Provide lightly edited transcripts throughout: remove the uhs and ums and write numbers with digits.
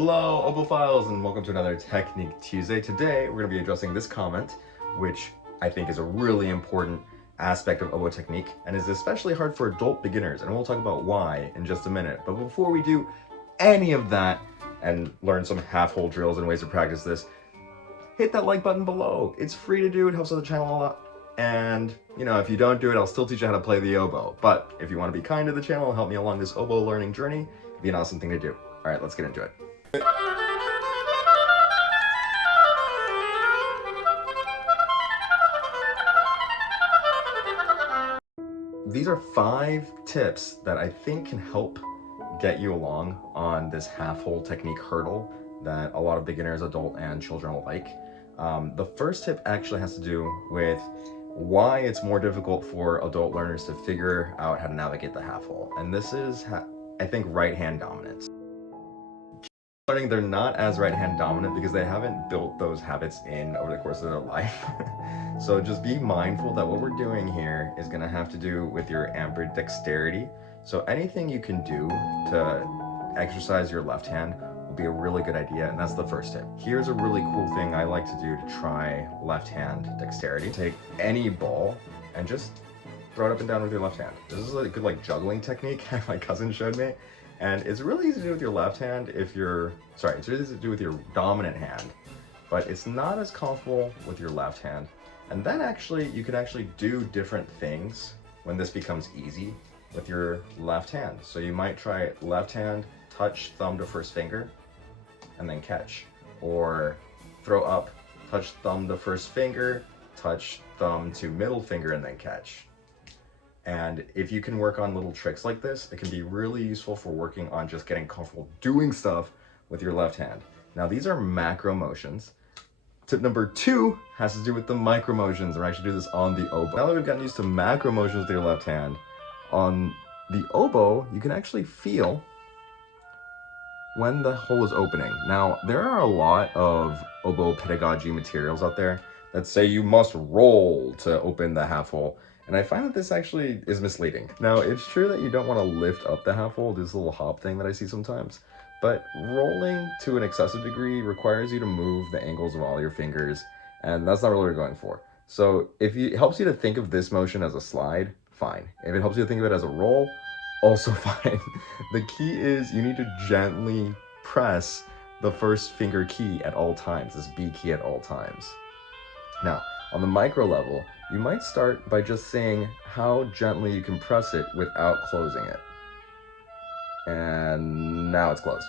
Hello, Opophiles, and welcome to another Technique Tuesday. Today, we're going to be addressing this comment, which I think is a really important aspect of oboe technique, and is especially hard for adult beginners, and we'll talk about why in just a minute. But before we do any of that, and learn some half-hole drills and ways to practice this, hit that like button below. It's free to do, it helps out the channel a lot. And, you know, if you don't do it, I'll still teach you how to play the oboe. But if you want to be kind to the channel and help me along this oboe learning journey, it'd be an awesome thing to do. All right, let's get into it. These are 5 tips that I think can help get you along on this half-hole technique hurdle that a lot of beginners, adult, and children will like. The first tip actually has to do with why it's more difficult for adult learners to figure out how to navigate the half-hole. And this is, I think, right-hand dominance. Learning they're not as right-hand dominant because they haven't built those habits in over the course of their life. So just be mindful that what we're doing here is going to have to do with your ampered dexterity. So anything you can do to exercise your left hand will be a really good idea, and that's the first tip. Here's a really cool thing I like to do to try left hand dexterity. Take any ball and just throw it up and down with your left hand. This is a good juggling technique my cousin showed me. And it's really easy to do with your left hand if you're, it's really easy to do with your dominant hand, but it's not as comfortable with your left hand. And then you can actually do different things when this becomes easy with your left hand. So you might try left hand, touch thumb to first finger, and then catch. Or throw up, touch thumb to first finger, touch thumb to middle finger, and then catch. And if you can work on little tricks like this, it can be really useful for working on just getting comfortable doing stuff with your left hand. Now, these are macro motions. Tip number 2 has to do with the micro motions. We're actually doing this on the oboe. Now that we've gotten used to macro motions with your left hand, on the oboe, you can actually feel when the hole is opening. Now, there are a lot of oboe pedagogy materials out there that say you must roll to open the half hole. And I find that this actually is misleading. Now, it's true that you don't want to lift up the half hole, this little hop thing that I see sometimes, but rolling to an excessive degree requires you to move the angles of all your fingers, and that's not really what you're going for. So if it helps you to think of this motion as a slide, fine. If it helps you to think of it as a roll, also fine. The key is you need to gently press the first finger key at all times, this B key at all times. Now, on the micro level, you might start by just seeing how gently you can press it without closing it. And now it's closed.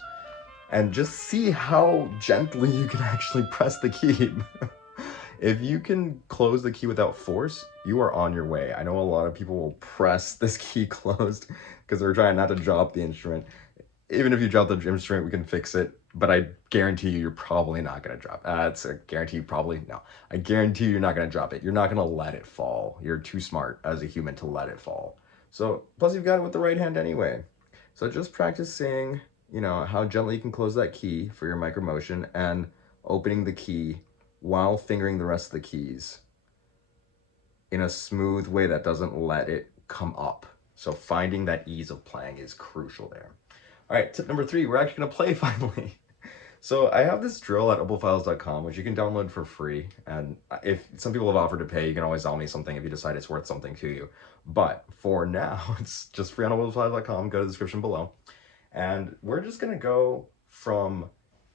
And just see how gently you can actually press the key. If you can close the key without force, you are on your way. I know a lot of people will press this key closed because they're trying not to drop the instrument. Even if you drop the instrument, we can fix it, but I guarantee you, you're probably not going to drop it. It's a guarantee, probably, no. I guarantee you're not going to drop it. You're not going to let it fall. You're too smart as a human to let it fall. So, plus you've got it with the right hand anyway. So just practice seeing, how gently you can close that key for your micro motion and opening the key while fingering the rest of the keys in a smooth way that doesn't let it come up. So finding that ease of playing is crucial there. All right, tip number 3, we're actually gonna play finally. So I have this drill at opophiles.com, which you can download for free. And if some people have offered to pay, you can always sell me something if you decide it's worth something to you. But for now, it's just free on opophiles.com. Go to the description below. And we're just gonna go from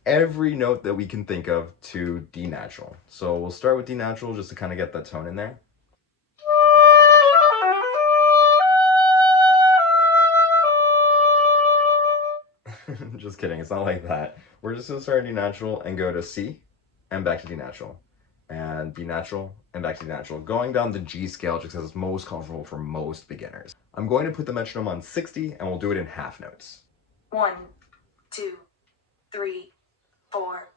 every note that we can think of to D natural. So we'll start with D natural just to kind of get that tone in there. Just kidding, it's not like that. We're just gonna start D natural and go to C and back to D natural and B natural and back to D natural, going down the G scale just because it's most comfortable for most beginners. I'm going to put the metronome on 60 and we'll do it in half notes. 1, 2, 3, 4.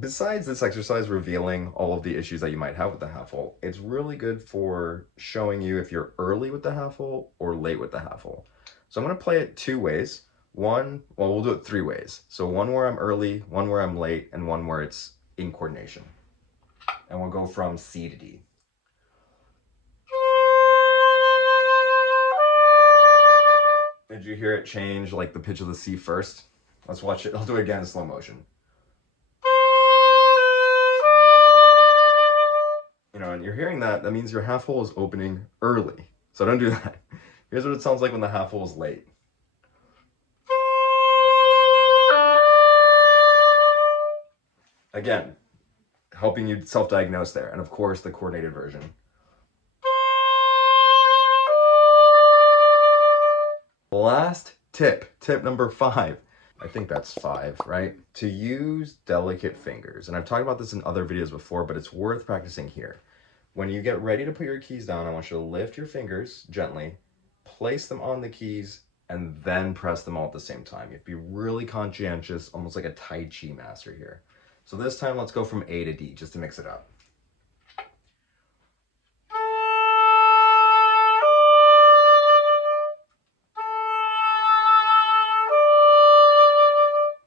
Besides this exercise revealing all of the issues that you might have with the half hole, it's really good for showing you if you're early with the half hole or late with the half hole. So I'm going to play it two ways. One, well, we'll do it three ways. So one where I'm early, one where I'm late, and one where it's in coordination. And we'll go from C to D. Did you hear it change like the pitch of the C first? Let's watch it. I'll do it again in slow motion. You know, and you're hearing that, that means your half hole is opening early. So don't do that. Here's what it sounds like when the half hole is late. Again, helping you self-diagnose there. And of course, the coordinated version. Last tip, tip number 5. I think that's 5, right? To use delicate fingers. And I've talked about this in other videos before, but it's worth practicing here. When you get ready to put your keys down, I want you to lift your fingers gently, place them on the keys, and then press them all at the same time. You have to be really conscientious, almost like a Tai Chi master here. So this time, let's go from A to D, just to mix it up.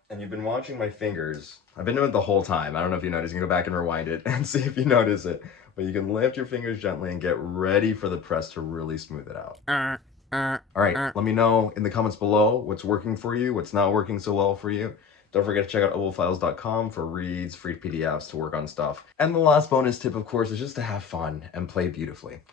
And you've been watching my fingers. I've been doing it the whole time. I don't know if you noticed. You can go back and rewind it and see if you notice it. But you can lift your fingers gently and get ready for the press to really smooth it out. All right, let me know in the comments below what's working for you, what's not working so well for you. Don't forget to check out ovalfiles.com for reads, free PDFs to work on stuff. And the last bonus tip, of course, is just to have fun and play beautifully.